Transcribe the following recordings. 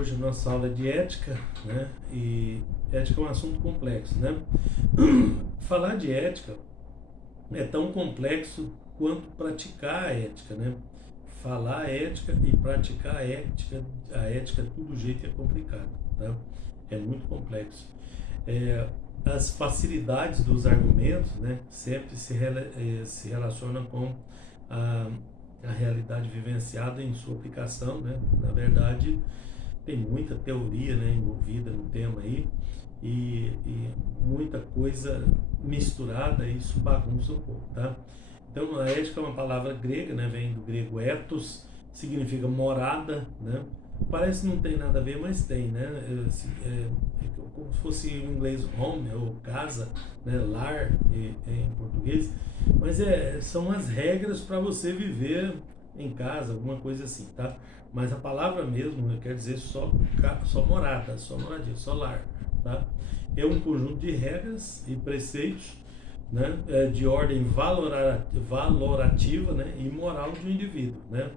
hoje nossa aula é de ética, né? E ética é um assunto complexo, né? Falar de ética é tão complexo quanto praticar a ética, né? Falar ética e praticar a ética todo jeito é complicado, tá? É muito complexo. É, as facilidades dos argumentos, né, sempre se relacionam com a, a realidade vivenciada em sua aplicação, né? Na verdade, tem muita teoria, né, envolvida no tema aí e muita coisa misturada, e isso bagunça um pouco, tá? Então, a ética é uma palavra grega, né, vem do grego ethos, significa morada, né? Parece que não tem nada a ver, mas tem, né? É como se fosse em inglês home, ou casa, né? Lar em português, mas são as regras para você viver em casa, alguma coisa assim, tá? Mas a palavra mesmo quer dizer só morada, só moradia, só lar, tá? É um conjunto de regras e preceitos, né, de ordem valorativa, né, e moral do indivíduo, né?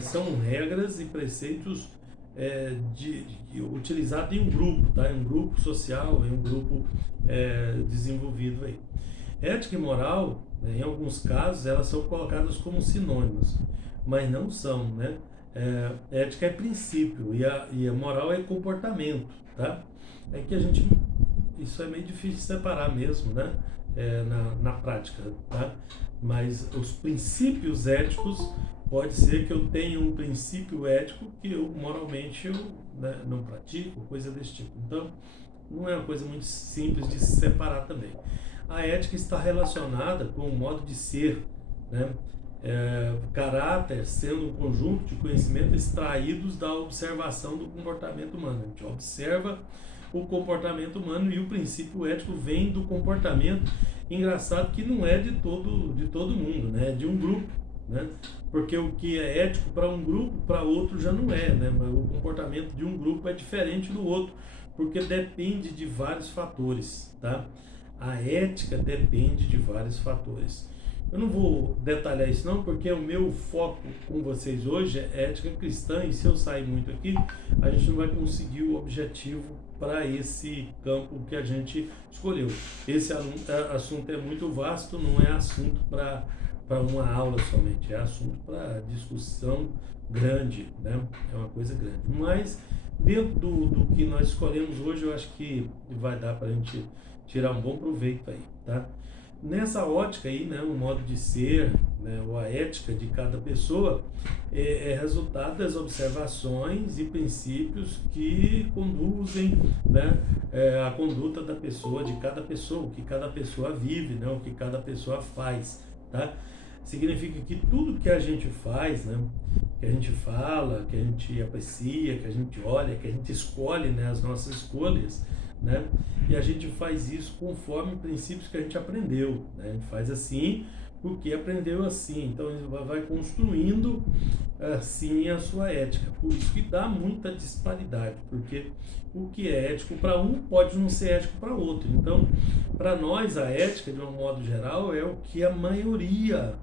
São regras e preceitos utilizados em um grupo, tá? Em um grupo social, em um grupo desenvolvido aí. Ética e moral, né, em alguns casos, elas são colocadas como sinônimos, mas não são, né? Ética é princípio e a moral é comportamento, tá? É que isso é meio difícil de separar mesmo, né? Na prática, tá? Mas os princípios éticos, pode ser que eu tenha um princípio ético que moralmente né, não pratico, coisa desse tipo. Então, não é uma coisa muito simples de se separar também. A ética está relacionada com o modo de ser, né? Caráter sendo um conjunto de conhecimentos extraídos da observação do comportamento humano. A gente observa o comportamento humano e o princípio ético vem do comportamento. Engraçado que não é de todo mundo, né? É de um grupo, né? Porque o que é ético para um grupo, para outro já não é, né? Mas o comportamento de um grupo é diferente do outro, porque depende de vários fatores, tá? A ética depende de vários fatores. Eu não vou detalhar isso não, porque o meu foco com vocês hoje é ética cristã, e se eu sair muito aqui, a gente não vai conseguir o objetivo para esse campo que a gente escolheu. Esse assunto é muito vasto, não é assunto para uma aula somente, é assunto para discussão grande, né? É uma coisa grande. Mas dentro do que nós escolhemos hoje, eu acho que vai dar para a gente tirar um bom proveito aí, tá? Nessa ótica aí, né, o modo de ser, né, ou a ética de cada pessoa é resultado das observações e princípios que conduzem, né, a conduta da pessoa, de cada pessoa, o que cada pessoa vive, né, o que cada pessoa faz, tá? Significa que tudo que a gente faz, né, que a gente fala, que a gente aprecia, que a gente olha, que a gente escolhe, né, as nossas escolhas, né? E a gente faz isso conforme princípios que a gente aprendeu, né? A gente faz assim porque aprendeu assim, então ele vai construindo assim a sua ética. Por isso que dá muita disparidade, porque o que é ético para um pode não ser ético para outro. Então, para nós a ética, de um modo geral, é o que a maioria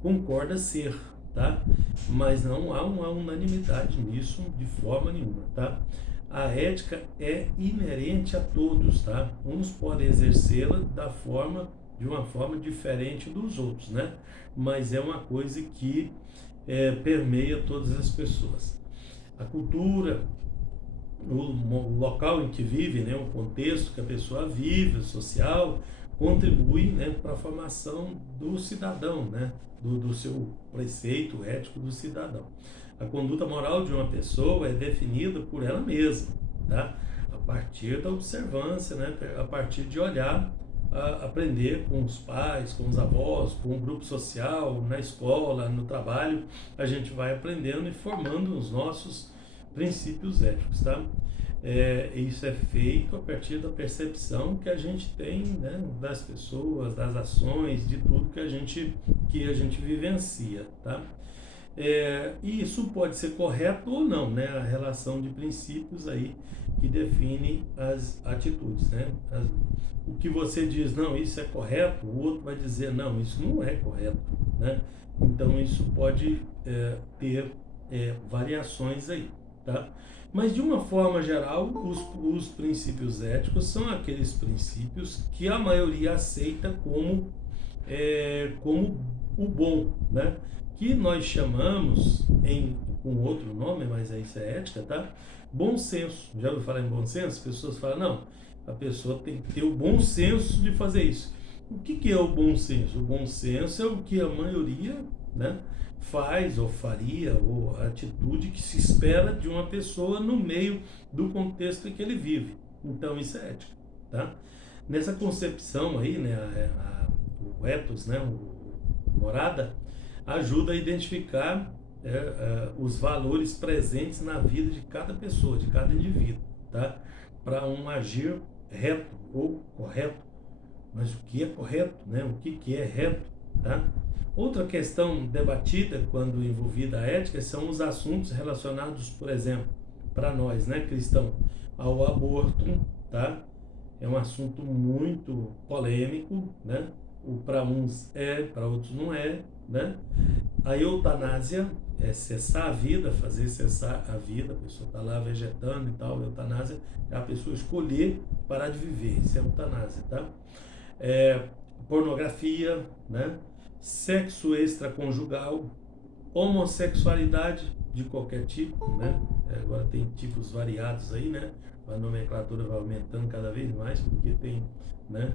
concorda ser, tá? Mas não há uma unanimidade nisso de forma nenhuma, tá? A ética é inerente a todos, tá? Uns podem exercê-la de uma forma diferente dos outros, né? Mas é uma coisa que permeia todas as pessoas. A cultura, o local em que vive, né? O contexto que a pessoa vive, o social, contribui, né, para a formação do cidadão, né? Do seu preceito ético do cidadão. A conduta moral de uma pessoa é definida por ela mesma, tá? A partir da observância, né? A partir de olhar, aprender com os pais, com os avós, com o grupo social, na escola, no trabalho, a gente vai aprendendo e formando os nossos princípios éticos, tá? Isso é feito a partir da percepção que a gente tem, né, das pessoas, das ações, de tudo que a gente vivencia, tá? E isso pode ser correto ou não, né? A relação de princípios aí que define as atitudes, né? O que você diz, não, isso é correto, o outro vai dizer, não, isso não é correto, né? Então isso pode ter variações aí. tá? Mas de uma forma geral, os princípios éticos são aqueles princípios que a maioria aceita como o bom, né? Que nós chamamos com outro nome, mas isso é ética, tá? Bom senso. Já ouviu falar em bom senso? As pessoas falam, não, a pessoa tem que ter o bom senso de fazer isso. O que é o bom senso? O bom senso é o que a maioria, né, faz ou faria, ou a atitude que se espera de uma pessoa no meio do contexto em que ele vive. Então isso é ética, tá? Nessa concepção aí, né, o ethos, né, o morada, ajuda a identificar os valores presentes na vida de cada pessoa, de cada indivíduo, tá? Para um agir reto ou correto. Mas o que é correto, né? O que é reto, tá? Outra questão debatida quando envolvida a ética são os assuntos relacionados, por exemplo, para nós, né, cristão, ao aborto, tá? É um assunto muito polêmico, né? Para uns é, para outros não é, né? A eutanásia é cessar a vida, fazer cessar a vida, a pessoa está lá vegetando e tal, eutanásia é a pessoa escolher parar de viver, isso é eutanásia, tá? Pornografia, né? Sexo extraconjugal, homossexualidade de qualquer tipo, né? Agora tem tipos variados aí, né? A nomenclatura vai aumentando cada vez mais, porque tem, né?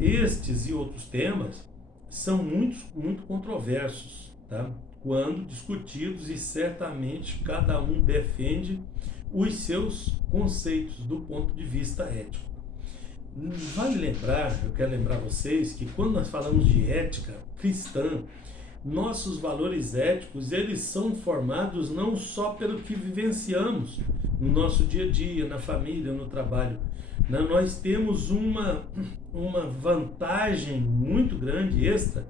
Estes e outros temas são muito controversos, tá? Quando discutidos, e certamente cada um defende os seus conceitos do ponto de vista ético. Vale lembrar, eu quero lembrar vocês que quando nós falamos de ética cristã, nossos valores éticos, eles são formados não só pelo que vivenciamos no nosso dia a dia, na família, no trabalho. Nós temos uma vantagem muito grande, extra,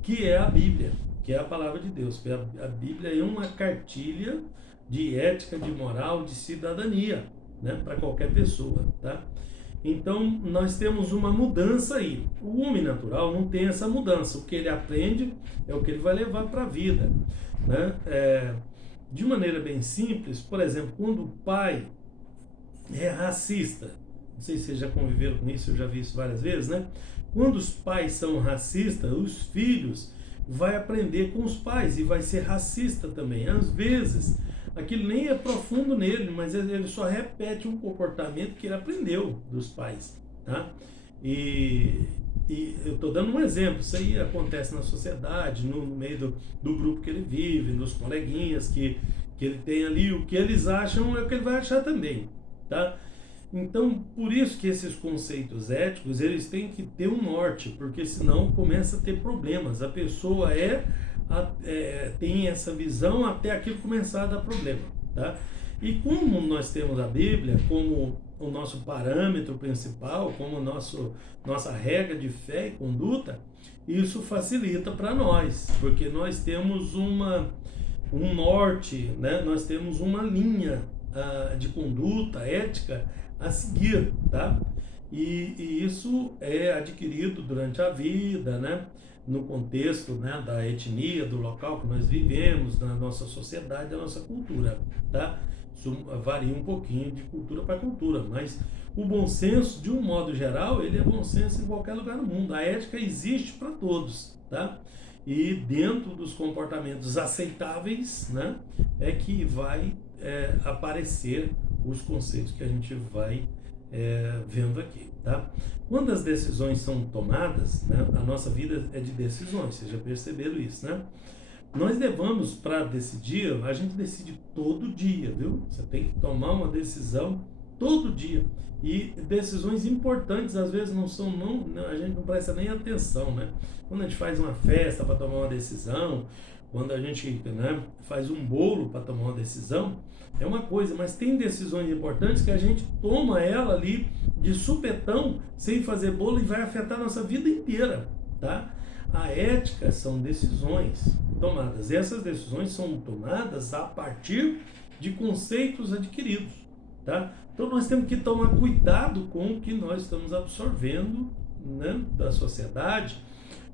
que é a Bíblia, que é a palavra de Deus. A Bíblia é uma cartilha de ética, de moral, de cidadania, né, para qualquer pessoa, tá? Então, nós temos uma mudança aí. O homem natural não tem essa mudança. O que ele aprende é o que ele vai levar para a vida, né? De maneira bem simples, por exemplo, quando o pai é racista, não sei se vocês já conviveram com isso, eu já vi isso várias vezes, né? Quando os pais são racistas, os filhos vai aprender com os pais e vai ser racista também. Às vezes, aquilo nem é profundo nele, mas ele só repete um comportamento que ele aprendeu dos pais, tá? E eu estou dando um exemplo, isso aí acontece na sociedade, no meio do grupo que ele vive, nos coleguinhas que ele tem ali, o que eles acham é o que ele vai achar também, tá? Então, por isso que esses conceitos éticos, eles têm que ter um norte, porque senão começa a ter problemas. A pessoa tem essa visão até aquilo começar a dar problema, tá? E como nós temos a Bíblia como o nosso parâmetro principal, como nossa regra de fé e conduta, isso facilita para nós, porque nós temos um norte, né? Nós temos uma linha de conduta ética a seguir, tá? E isso é adquirido durante a vida, né? No contexto, né, da etnia, do local que nós vivemos, na nossa sociedade, da nossa cultura, tá? Isso varia um pouquinho de cultura para cultura, mas o bom senso, de um modo geral, ele é bom senso em qualquer lugar do mundo. A ética existe para todos, tá? E dentro dos comportamentos aceitáveis, né, é que vai aparecer os conceitos que a gente vai vendo aqui, tá? Quando as decisões são tomadas, né, a nossa vida é de decisões, vocês já perceberam isso, né? Nós levamos para decidir, a gente decide todo dia, viu? Você tem que tomar uma decisão todo dia. E decisões importantes, às vezes, a gente não presta nem atenção, né? Quando a gente faz uma festa para tomar uma decisão, quando a gente, né, faz um bolo para tomar uma decisão, é uma coisa, mas tem decisões importantes que a gente toma ela ali de supetão, sem fazer bolo, e vai afetar a nossa vida inteira, tá? A ética são decisões tomadas. Essas decisões são tomadas a partir de conceitos adquiridos, tá? Então nós temos que tomar cuidado com o que nós estamos absorvendo, né, da sociedade,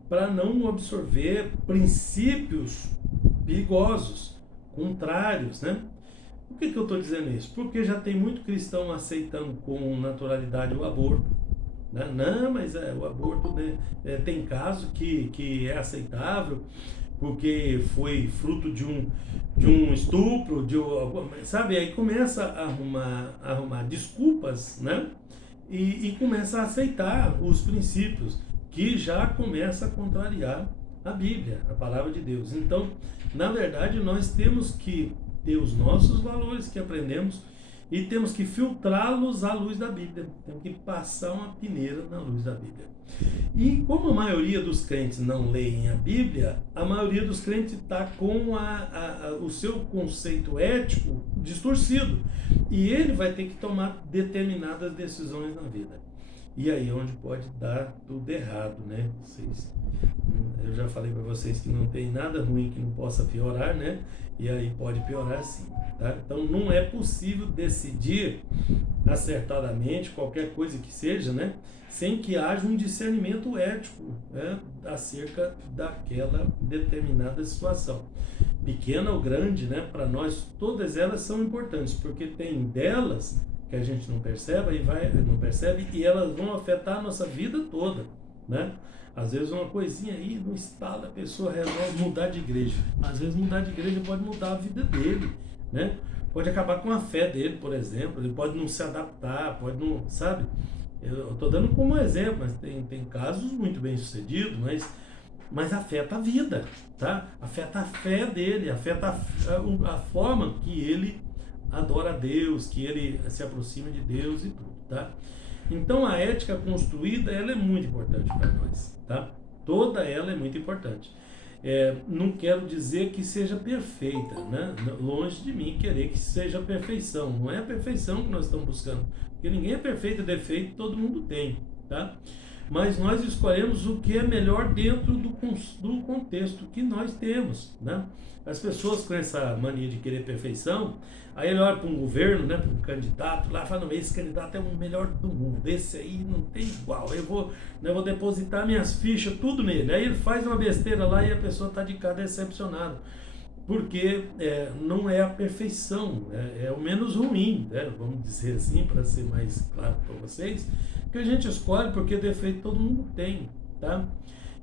para não absorver princípios perigosos, contrários, né? Por que eu estou dizendo isso? Porque já tem muito cristão aceitando com naturalidade o aborto. Né? Não, mas o aborto, né, tem caso que é aceitável porque foi fruto de um estupro, sabe? Aí começa a arrumar desculpas, né? E começa a aceitar os princípios, que já começa a contrariar a Bíblia, a palavra de Deus. Então, na verdade, nós temos que ter os nossos valores que aprendemos e temos que filtrá-los à luz da Bíblia. Temos que passar uma peneira na luz da Bíblia. E como a maioria dos crentes não leem a Bíblia, a maioria dos crentes está com o seu conceito ético distorcido. E ele vai ter que tomar determinadas decisões na vida. E aí é onde pode dar tudo errado, né? Eu já falei para vocês que não tem nada ruim que não possa piorar, né? E aí pode piorar sim, tá? Então não é possível decidir acertadamente qualquer coisa que seja, né? Sem que haja um discernimento ético, né? Acerca daquela determinada situação. Pequena ou grande, né? Para nós todas elas são importantes, porque tem delas que a gente não percebe e elas vão afetar a nossa vida toda, né? Às vezes uma coisinha aí no estalo, a pessoa resolve mudar de igreja. Às vezes mudar de igreja pode mudar a vida dele, né? Pode acabar com a fé dele, por exemplo. Ele pode não se adaptar, pode não, sabe? Eu estou dando como exemplo, mas tem casos muito bem sucedidos, mas afeta a vida, tá? Afeta a fé dele, afeta a forma que ele adora a Deus, que ele se aproxima de Deus e tudo, tá? Então a ética construída, ela é muito importante para nós, tá? Toda ela é muito importante. Não quero dizer que seja perfeita, né? Longe de mim querer que seja perfeição. Não é a perfeição que nós estamos buscando, porque ninguém é perfeito, defeito todo mundo tem, tá? Mas nós escolhemos o que é melhor dentro do contexto que nós temos, né? As pessoas com essa mania de querer perfeição, aí ele olha para um governo, né, para um candidato lá, fala, não, esse candidato é o melhor do mundo, esse aí não tem igual, eu vou depositar minhas fichas tudo nele. Aí ele faz uma besteira lá e a pessoa está de cara decepcionada, porque não é a perfeição, é o menos ruim, né? Vamos dizer assim, para ser mais claro para vocês, que a gente escolhe porque defeito todo mundo tem, tá?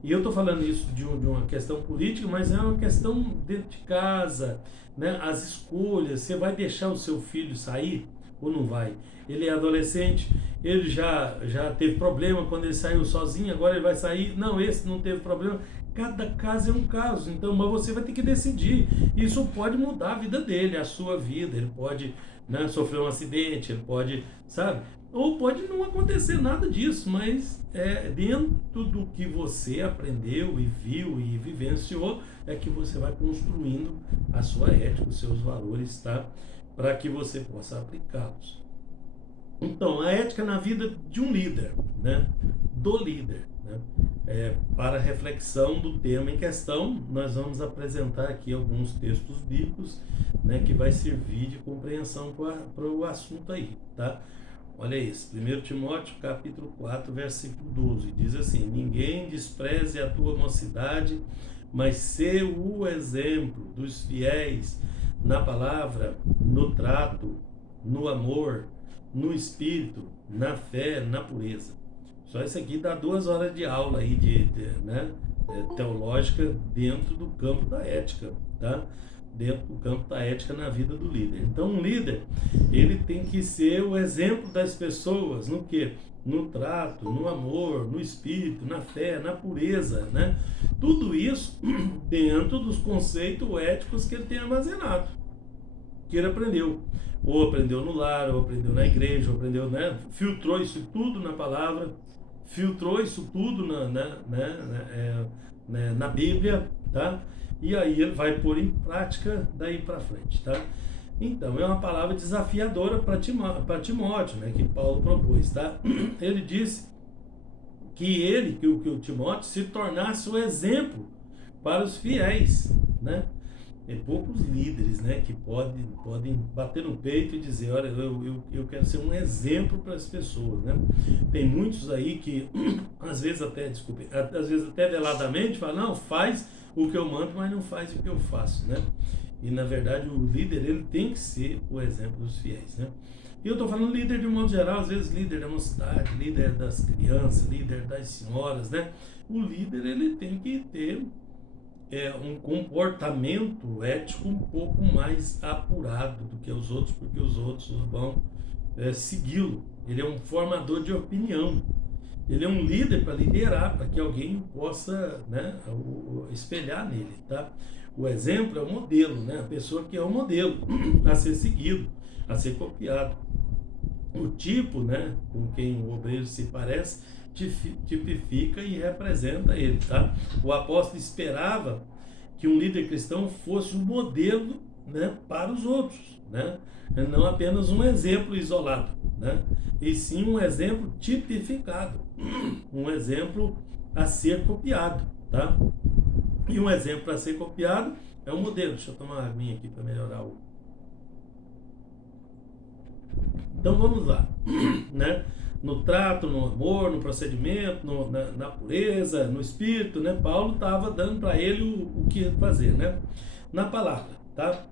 E eu estou falando isso de uma questão política, mas é uma questão dentro de casa, né? As escolhas, você vai deixar o seu filho sair ou não vai? Ele é adolescente, ele já teve problema quando ele saiu sozinho, agora ele vai sair, não, esse não teve problema. Cada caso é um caso, então, mas você vai ter que decidir. Isso pode mudar a vida dele, a sua vida. Ele pode, né, sofrer um acidente, ele pode, sabe? Ou pode não acontecer nada disso, mas dentro do que você aprendeu e viu e vivenciou, é que você vai construindo a sua ética, os seus valores, tá? Para que você possa aplicá-los. Então, a ética na vida de um líder, né? Do líder, né? Para a reflexão do tema em questão, nós vamos apresentar aqui alguns textos bíblicos, né, que vai servir de compreensão para o assunto aí, tá? Olha isso, 1 Timóteo capítulo 4, versículo 12, diz assim, ninguém despreze a tua mocidade, mas sê o exemplo dos fiéis na palavra, no trato, no amor, no espírito, na fé, na pureza. Só isso aqui dá 2 horas de aula aí né, teológica dentro do campo da ética, tá? Dentro do campo da ética na vida do líder. Então um líder, ele tem que ser o exemplo das pessoas, no quê? No trato, no amor, no espírito, na fé, na pureza, né? Tudo isso dentro dos conceitos éticos que ele tem armazenado, que ele aprendeu. Ou aprendeu no lar, ou aprendeu na igreja, ou aprendeu, né? Filtrou isso tudo na palavra, filtrou isso tudo na Bíblia, tá? E aí ele vai pôr em prática daí para frente, tá? Então, é uma palavra desafiadora para Timóteo, né? Que Paulo propôs, tá? Ele disse que o Timóteo se tornasse o exemplo para os fiéis, né? Tem poucos líderes, né, que podem bater no peito e dizer, olha, eu quero ser um exemplo para as pessoas, né? Tem muitos aí que, às vezes até veladamente, falam, não, faz o que eu mando, mas não faz o que eu faço, né? E na verdade o líder, ele tem que ser o exemplo dos fiéis, né? E eu estou falando líder de um modo geral, às vezes líder da mocidade, líder das crianças, líder das senhoras, né? O líder, ele tem que ter um comportamento ético um pouco mais apurado do que os outros, porque os outros vão segui-lo. Ele é um formador de opinião. Ele é um líder para liderar, para que alguém possa, né, espelhar nele, tá? O exemplo é o modelo, né? A pessoa que é o modelo a ser seguido, a ser copiado. O tipo, né, com quem o obreiro se parece, tipifica e representa ele, tá? O apóstolo esperava que um líder cristão fosse um modelo, né, para os outros, né? Não apenas um exemplo isolado, né? E sim um exemplo tipificado, um exemplo a ser copiado, tá? E um exemplo a ser copiado é um modelo. Deixa eu tomar uma aguinha aqui para melhorar o... Então vamos lá, né? No trato, no amor, no procedimento, na pureza, no espírito, né? Paulo estava dando para ele o que fazer, né? Na palavra, tá?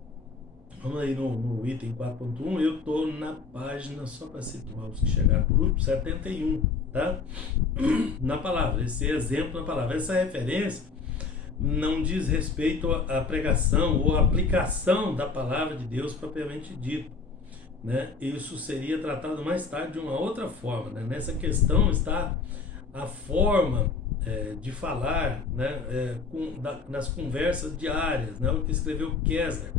Vamos aí no item 4.1, eu estou na página, só para situar os que chegaram por último, 71, tá? Na palavra, esse exemplo na palavra, essa referência não diz respeito à pregação ou à aplicação da palavra de Deus propriamente dito, né? Isso seria tratado mais tarde de uma outra forma, né? Nessa questão está a forma de falar, né? Nas conversas diárias, né? O que escreveu Kessler,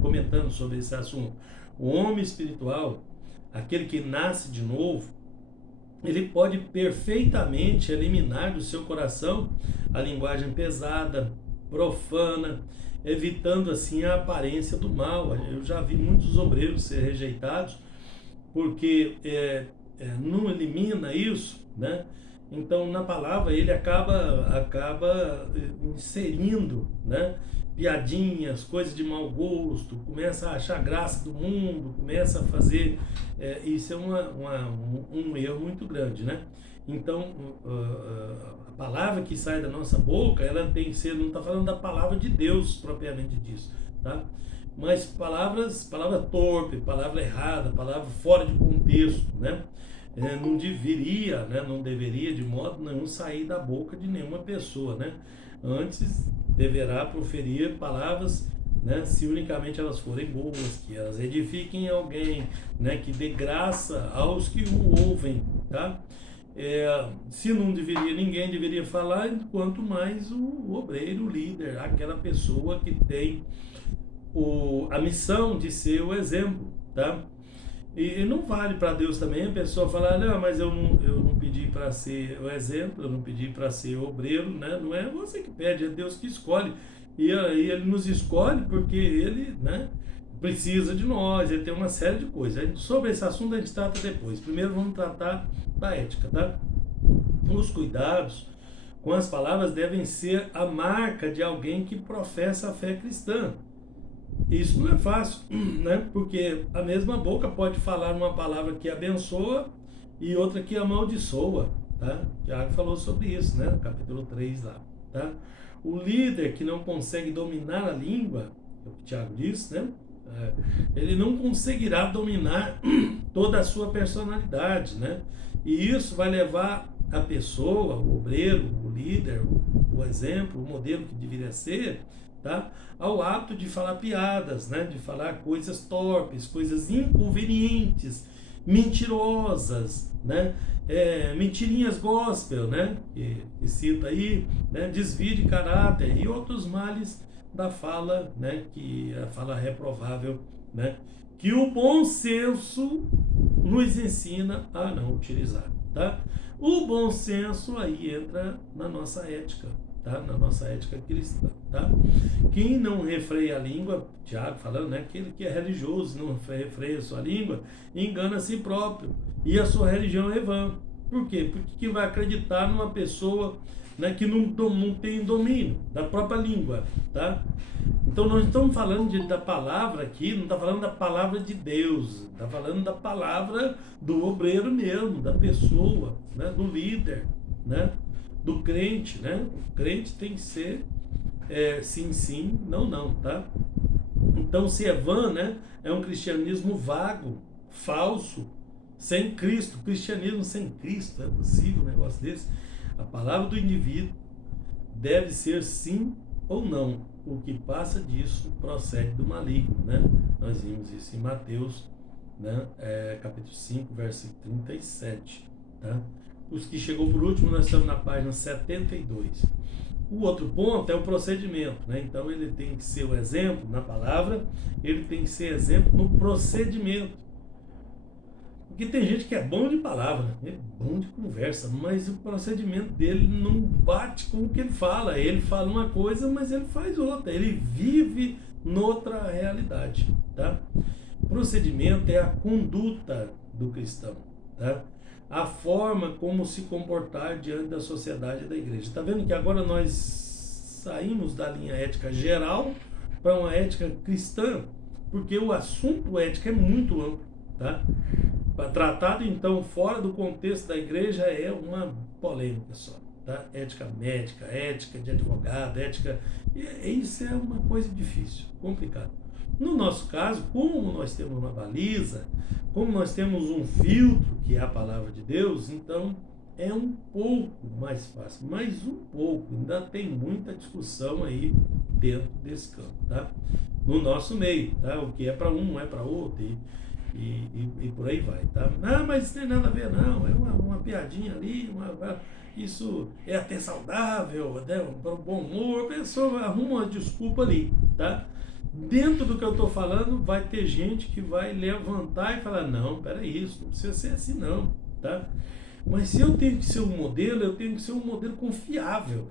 comentando sobre esse assunto. O homem espiritual, aquele que nasce de novo, ele pode perfeitamente eliminar do seu coração a linguagem pesada, profana, evitando assim a aparência do mal. Eu já vi muitos obreiros ser rejeitados porque não elimina isso, né? Então na palavra ele acaba inserindo, né, piadinhas, coisas de mau gosto, começa a achar graça do mundo, começa a fazer isso é um erro muito grande, né? Então a palavra que sai da nossa boca, ela tem que ser, não está falando da palavra de Deus propriamente disso, tá? Mas palavra torpe, palavra errada, palavra fora de contexto, né? Não deveria, né? Não deveria de modo nenhum sair da boca de nenhuma pessoa, né? Antes deverá proferir palavras, né, se unicamente elas forem boas, que elas edifiquem alguém, né, que dê graça aos que o ouvem, tá? Se não deveria, ninguém deveria falar, quanto mais o obreiro, o líder, aquela pessoa que tem a missão de ser o exemplo, tá? E não vale para Deus também a pessoa falar, não, mas eu não pedi para ser o exemplo, eu não pedi para ser obreiro, né? Não é você que pede, é Deus que escolhe. E aí ele nos escolhe porque ele, né, precisa de nós, ele tem uma série de coisas. Sobre esse assunto a gente trata depois. Primeiro vamos tratar da ética, tá? Os cuidados com as palavras devem ser a marca de alguém que professa a fé cristã. Isso não é fácil, né? Porque a mesma boca pode falar uma palavra que abençoa e outra que amaldiçoa, tá? Tiago falou sobre isso, né? No capítulo 3 lá, tá? O líder que não consegue dominar a língua, é o que Tiago disse, né? Ele não conseguirá dominar toda a sua personalidade, né? E isso vai levar a pessoa, o obreiro, o líder, o exemplo, o modelo que deveria ser, tá? Ao hábito de falar piadas, né? De falar coisas torpes, coisas inconvenientes, mentirosas, né? Mentirinhas gospel, né? Que cita aí, né? Desvio de caráter e outros males da fala, né? Que a fala reprovável, né? Que o bom senso nos ensina a não utilizar, tá? O bom senso aí entra na nossa ética, tá? Na nossa ética cristã, tá? Quem não refreia a língua, Tiago falando, né? Aquele que é religioso, não refreia a sua língua, engana a si próprio, e a sua religião é vã. Por quê? Porque quem vai acreditar numa pessoa, né, que não tem domínio da própria língua, tá? Então nós estamos falando da palavra aqui, não está falando da palavra de Deus, está falando da palavra do obreiro mesmo, da pessoa, né, do líder, né, do crente, né? O crente tem que ser sim, sim, não, não, tá? Então, se é vã, né, é um cristianismo vago, falso, sem Cristo. Cristianismo sem Cristo, é possível um negócio desse? A palavra do indivíduo deve ser sim ou não. O que passa disso procede do maligno, né? Nós vimos isso em Mateus, né? Capítulo 5, versículo 37, tá? Os que chegou por último, nós estamos na página 72. O outro ponto é o procedimento, né? Então ele tem que ser o exemplo na palavra, ele tem que ser exemplo no procedimento. Porque tem gente que é bom de palavra, é bom de conversa, mas o procedimento dele não bate com o que ele fala. Ele fala uma coisa, mas ele faz outra. Ele vive noutra realidade, tá? Procedimento é a conduta do cristão, tá? A forma como se comportar diante da sociedade e da igreja. Tá vendo que agora nós saímos da linha ética geral para uma ética cristã, porque o assunto ética é muito amplo, tá? Tratado então fora do contexto da igreja é uma polêmica só, tá? Ética médica, ética de advogado, ética, isso é uma coisa difícil, complicada. No nosso caso, como nós temos uma baliza, como nós temos um filtro que é a palavra de Deus, então é um pouco mais fácil, mas um pouco, ainda tem muita discussão aí dentro desse campo, tá? No nosso meio, tá? O que é para um não é para outro e por aí vai, tá? Ah, mas isso não tem nada a ver, não, é uma piadinha ali, isso é até saudável, né? Para o bom humor, a pessoa arruma uma desculpa ali, tá? Dentro do que eu estou falando, vai ter gente que vai levantar e falar, não, peraí, isso não precisa ser assim não, tá? Mas se eu tenho que ser um modelo, eu tenho que ser um modelo confiável,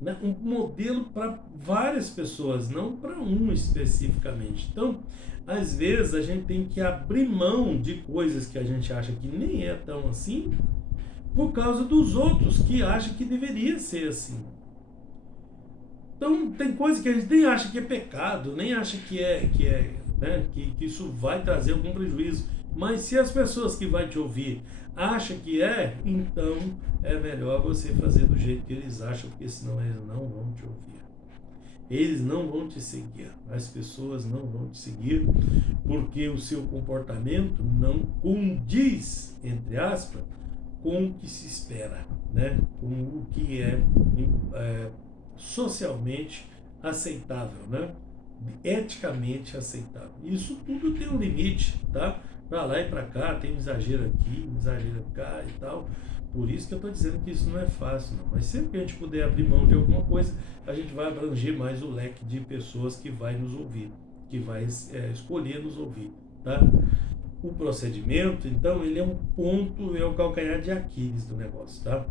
né? Um modelo para várias pessoas, não para um especificamente. Então, às vezes a gente tem que abrir mão de coisas que a gente acha que nem é tão assim, por causa dos outros que acham que deveria ser assim. Então, tem coisa que a gente nem acha que é pecado, nem acha né, que isso vai trazer algum prejuízo. Mas se as pessoas que vão te ouvir acham que é, então é melhor você fazer do jeito que eles acham, porque senão eles não vão te ouvir. Eles não vão te seguir. As pessoas não vão te seguir porque o seu comportamento não condiz, entre aspas, com o que se espera, né? Com o que é socialmente aceitável, né? Eticamente aceitável. Isso tudo tem um limite, tá? Para lá e para cá, tem um exagero aqui, um exagero cá e tal. Por isso que eu estou dizendo que isso não é fácil, não. Mas sempre que a gente puder abrir mão de alguma coisa, a gente vai abranger mais o leque de pessoas que vai nos ouvir, que vai escolher nos ouvir, tá? O procedimento, então, ele é um ponto, é o calcanhar de Aquiles do negócio, tá?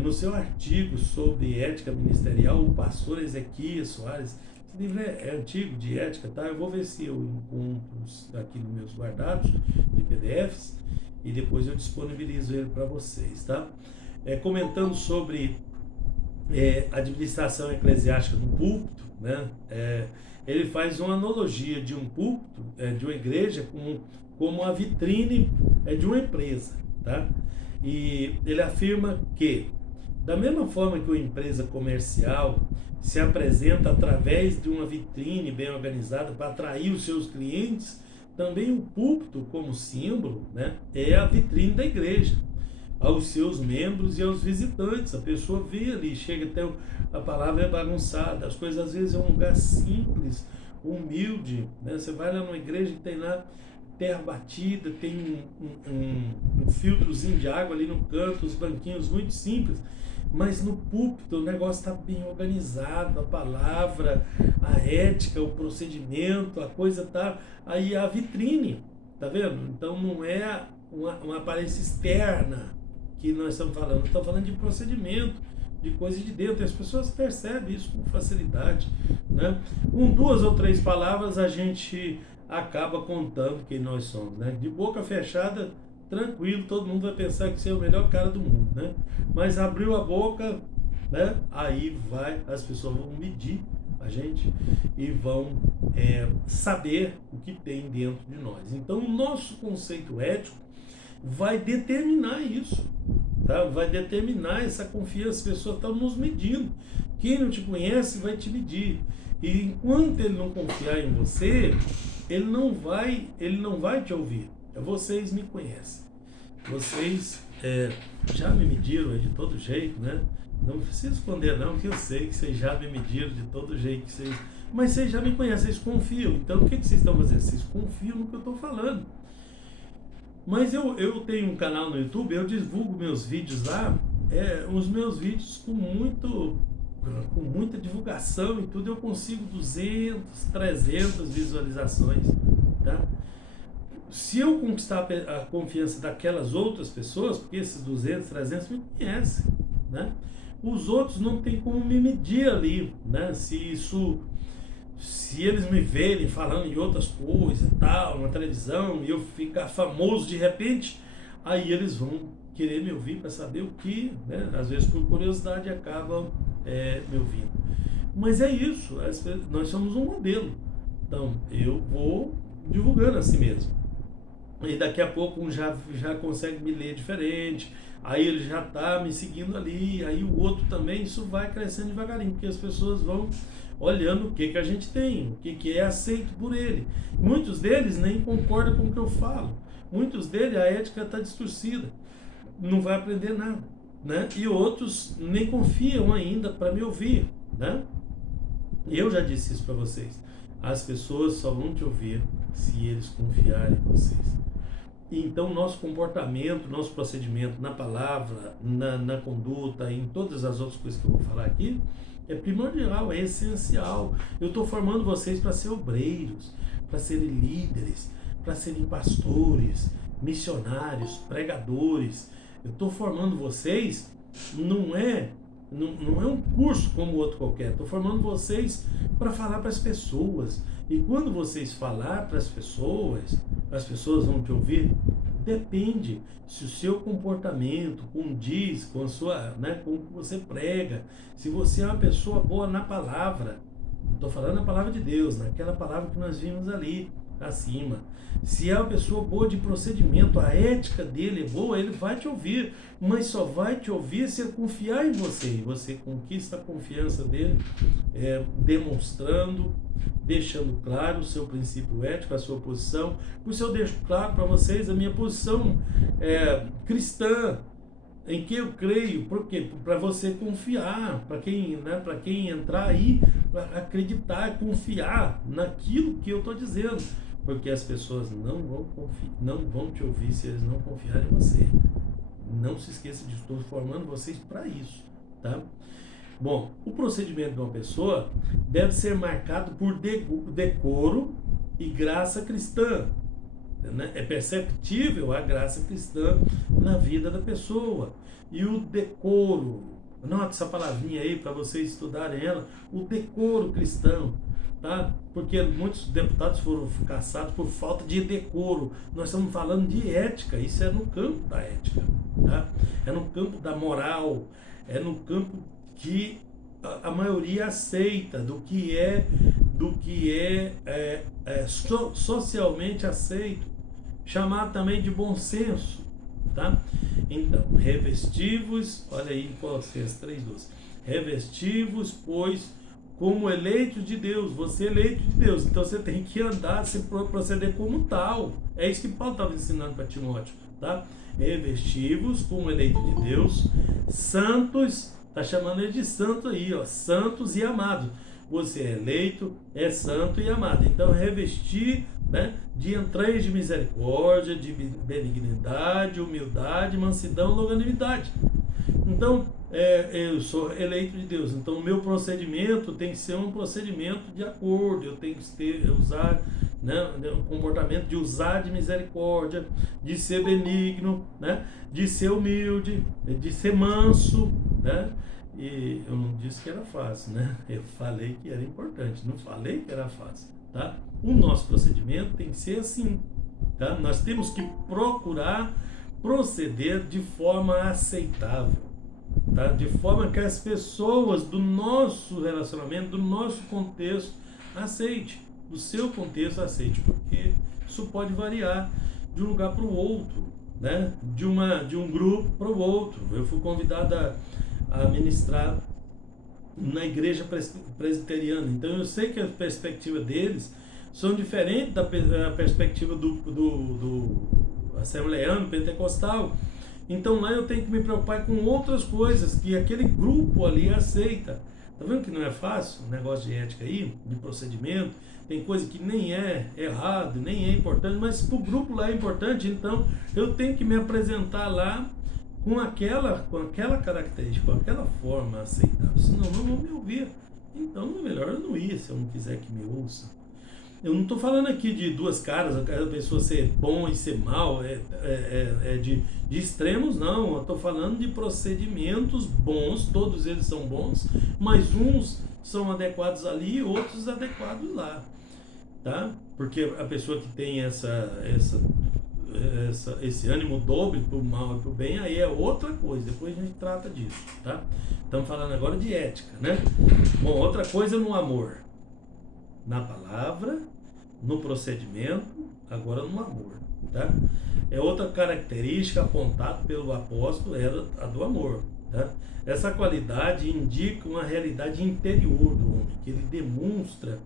No seu artigo sobre ética ministerial, o pastor Ezequias Soares, esse livro é antigo, de ética, tá? Eu vou ver se eu encontro aqui nos meus guardados de PDFs e depois eu disponibilizo ele para vocês, tá? Comentando sobre administração eclesiástica no púlpito, né? Ele faz uma analogia de um púlpito, de uma igreja, como a vitrine de uma empresa, tá? E ele afirma que, da mesma forma que uma empresa comercial se apresenta através de uma vitrine bem organizada para atrair os seus clientes, também o púlpito, como símbolo, né, é a vitrine da igreja, aos seus membros e aos visitantes. A pessoa vê ali, chega até a palavra é bagunçada, as coisas às vezes é um lugar simples, humilde, né? Você vai lá numa igreja que tem lá terra batida, tem um filtrozinho de água ali no canto, os banquinhos muito simples, mas no púlpito o negócio está bem organizado, a palavra, a ética, o procedimento, a coisa está aí, a vitrine, tá vendo? Então não é uma aparência externa que nós estamos falando, estamos falando de procedimento, de coisa de dentro, e as pessoas percebem isso com facilidade, né? Com 2 ou 3 palavras a gente acaba contando quem nós somos, né? De boca fechada, tranquilo, todo mundo vai pensar que você é o melhor cara do mundo, né? Mas abriu a boca, né? Aí as pessoas vão medir a gente e vão saber o que tem dentro de nós. Então, o nosso conceito ético vai determinar isso, tá? Vai determinar essa confiança. As pessoas estão nos medindo. Quem não te conhece vai te medir. E enquanto ele não confiar em você, ele não vai te ouvir. Vocês me conhecem. Vocês já me mediram de todo jeito, né? Não precisa esconder não, que eu sei que vocês já me mediram de todo jeito. Mas vocês já me conhecem, vocês confiam. Então o que vocês estão fazendo? Vocês confiam no que eu estou falando. Mas eu tenho um canal no YouTube, eu divulgo meus vídeos lá, os meus vídeos com muita divulgação e tudo, eu consigo 200, 300 visualizações, tá? Se eu conquistar a confiança daquelas outras pessoas, porque esses 200, 300 me conhecem, né? Os outros não tem como me medir ali, né? Se eles me verem falando em outras coisas e tal, na televisão, e eu ficar famoso de repente, aí eles vão querer me ouvir para saber o que, né? Às vezes por curiosidade acabam me ouvindo. Mas é isso, nós somos um modelo. Então eu vou divulgando assim mesmo. E daqui a pouco um já consegue me ler diferente, aí ele já está me seguindo ali, aí o outro também, isso vai crescendo devagarinho, porque as pessoas vão olhando o que a gente tem, o que é aceito por ele. Muitos deles nem concordam com o que eu falo, muitos deles a ética está distorcida, não vai aprender nada, né? E outros nem confiam ainda para me ouvir, né? Eu já disse isso para vocês, as pessoas só vão te ouvir se eles confiarem em vocês. Então, nosso comportamento, nosso procedimento na palavra, na conduta, em todas as outras coisas que eu vou falar aqui, é primordial, é essencial. Eu estou formando vocês para ser obreiros, para serem líderes, para serem pastores, missionários, pregadores. Eu estou formando vocês, não é um curso como outro qualquer. Estou formando vocês para falar para as pessoas. E quando vocês falar para as pessoas vão te ouvir? Depende se o seu comportamento condiz com a sua, né, com o que você prega, se você é uma pessoa boa na palavra. Estou falando a palavra de Deus, naquela palavra que nós vimos ali acima. Se é uma pessoa boa de procedimento, a ética dele é boa, ele vai te ouvir, mas só vai te ouvir se ele confiar em você. E você conquista a confiança dele, demonstrando, deixando claro o seu princípio ético, a sua posição. Por isso eu deixo claro para vocês a minha posição cristã, em que eu creio. Por quê? Para você confiar, para quem entrar aí, acreditar, confiar naquilo que eu estou dizendo, porque as pessoas não vão te ouvir se eles não confiarem em você. Não se esqueça disso, estou formando vocês para isso, tá? Bom, o procedimento de uma pessoa deve ser marcado por decoro e graça cristã. É perceptível a graça cristã na vida da pessoa. E o decoro, anota essa palavrinha aí para vocês estudarem ela, o decoro cristão, tá? Porque muitos deputados foram caçados por falta de decoro. Nós estamos falando de ética, isso é no campo da ética, tá? É no campo da moral, é no campo que a maioria aceita, do que é socialmente aceito, chamado também de bom senso, tá? Então, revestivos, olha aí em Colossenses 3:12, revestivos, pois, como eleitos de Deus, você é eleito de Deus, então você tem que andar, se proceder como tal. É isso que Paulo estava ensinando para Timóteo, tá? Revestivos como eleitos de Deus, santos, tá chamando ele de santo aí, ó, santos e amados. Você é eleito, é santo e amado. Então, revestir, né, de entranhas de misericórdia, de benignidade, humildade, mansidão, longanimidade. Então, eu sou eleito de Deus. Então, o meu procedimento tem que ser um procedimento de acordo. Eu tenho que usar, né, um comportamento de usar de misericórdia, de ser benigno, né, de ser humilde, de ser manso, né? E eu não disse que era fácil, né? Eu falei que era importante, não falei que era fácil, tá? O nosso procedimento tem que ser assim, tá? Nós temos que procurar proceder de forma aceitável, tá? De forma que as pessoas do nosso relacionamento, do nosso contexto, aceite, do seu contexto aceite, porque isso pode variar de um lugar para o outro, né? De um grupo para o outro. Eu fui convidado a ministrar na igreja presbiteriana. Então eu sei que a perspectiva deles são diferentes da perspectiva do assembleano, pentecostal. Então lá eu tenho que me preocupar com outras coisas que aquele grupo ali aceita. Tá vendo que não é fácil o negócio de ética aí, de procedimento? Tem coisa que nem é errado, nem é importante, mas para o grupo lá é importante, então eu tenho que me apresentar lá com aquela característica, com aquela forma aceitável. Senão não vão me ouvir. Então é melhor eu não ir se eu não quiser que me ouça. Eu não estou falando aqui de duas caras, a pessoa ser bom e ser mal, de extremos, não. Eu estou falando de procedimentos bons, todos eles são bons, mas uns são adequados ali e outros adequados lá, tá? Porque a pessoa que tem esse ânimo dobre para o mal e para o bem, aí é outra coisa, depois a gente trata disso, tá? Estamos falando agora de ética, né? Bom, outra coisa no amor, na palavra, no procedimento, agora no amor, tá? É outra característica apontada pelo apóstolo, era a do amor, tá? Essa qualidade indica uma realidade interior do homem, que ele demonstra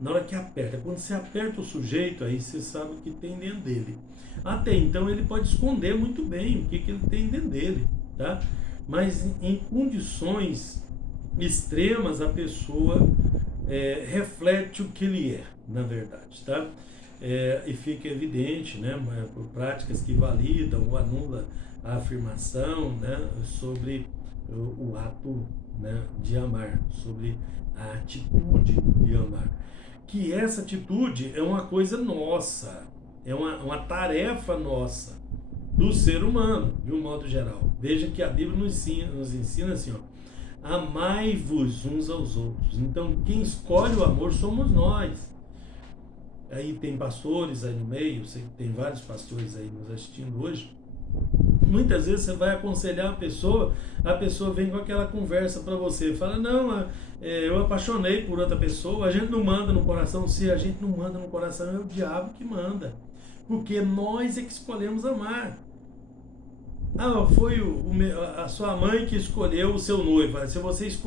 na hora que aperta. Quando você aperta o sujeito, aí você sabe o que tem dentro dele. Até então ele pode esconder muito bem o que ele tem dentro dele, tá? Mas em condições extremas a pessoa reflete o que ele é, na verdade, tá? E fica evidente, né, por práticas que validam ou anulam a afirmação, né, sobre o ato, né, de amar, sobre a atitude de amar. Que essa atitude é uma coisa nossa, é uma tarefa nossa, do ser humano, de um modo geral. Veja que a Bíblia nos ensina assim, ó, amai-vos uns aos outros. Então quem escolhe o amor somos nós. Aí tem pastores aí no meio, eu sei que tem vários pastores aí nos assistindo hoje. Muitas vezes você vai aconselhar a pessoa vem com aquela conversa para você, fala, não, eu apaixonei por outra pessoa, a gente não manda no coração. Se a gente não manda no coração, é o diabo que manda, porque nós é que escolhemos amar. Foi a sua mãe que escolheu o seu noivo. Se você escolheu